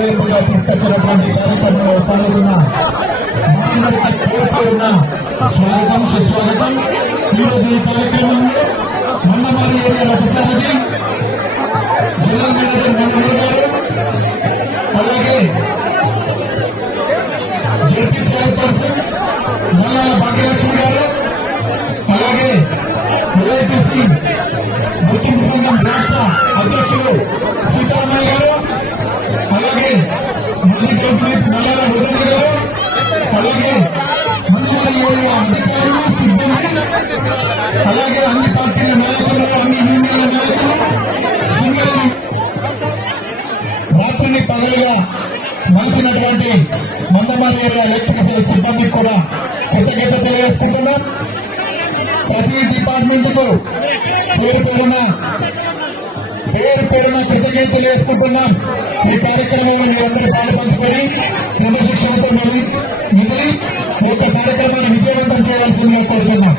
వేదికగా తీసుకొచ్చినటువంటి కార్యక్రమంలో పాల్గొన్న మనందరికీ పేరు పేరున స్వాగతం సుస్వాగతం ఈరోజు ఈ కార్యక్రమంలో మందమారి ఏరియా రథసారథి జిల్లా మేనేజర్ మనోహర్ గారు అలాగే జేపీ చైర్పర్సన్ మల్లాల భాగ్యలక్ష్మి గారు అలాగే ఏఐటిసి మంత్రి ఏరియా అధికారులు సిబ్బంది అలాగే అన్ని పార్టీల నాయకులు అన్ని యూనియన్ల నాయకులు సింగరేణి రాత్రిని పగలుగా మలిచినటువంటి మందమారి ఏరియా ఎలక్ట్రికల్ సిబ్బందికి కూడా కృతజ్ఞత తెలియజేసుకుంటున్నాం ప్రతి డిపార్ట్మెంట్కు పేరు పేరున పేరు పేరున కృతజ్ఞత తెలియజేసుకుంటున్నాం ఈ కార్యక్రమంలో మీరందరూ పాల్పంచుకొని విజయవంతం కోరుతున్నాం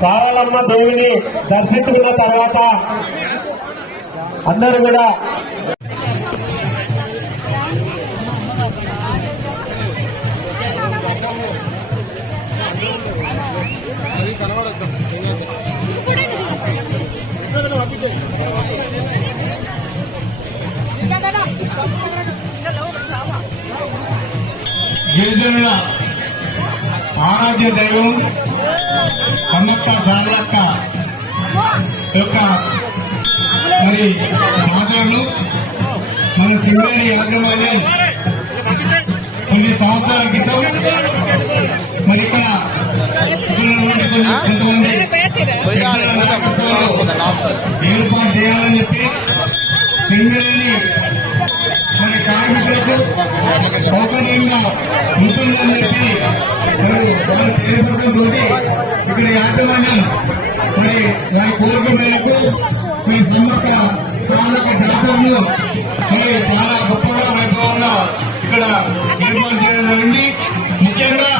సారలమ్మ దేవిని దర్శించుకున్న తర్వాత అందరూ కూడా గిరిజనుల ఆరాధ్య దైవం కన్నప్ప సార్లక్క యొక్క మరి మాటలను మన సింగరేణి యాజమాన్యం కొన్ని సంవత్సరాల క్రితం మరి ఇక్కడ ఇక్కడ కొంతమంది పెద్దల నాయకత్వంలో ఏర్పాటు చేయాలని చెప్పి సింగరేణి సౌకర్యంగా ఉంటుందని చెప్పి మరి వారు తెలియపడంతో ఇక్కడ యాజమాన్యం మరి వారి కోరిక మేరకు ఈ సమ్మక్క సార్లక జాతరను మరి చాలా గొప్పగా వైభవంగా ఇక్కడ నిర్మాణం చేయడం జరిగింది. ముఖ్యంగా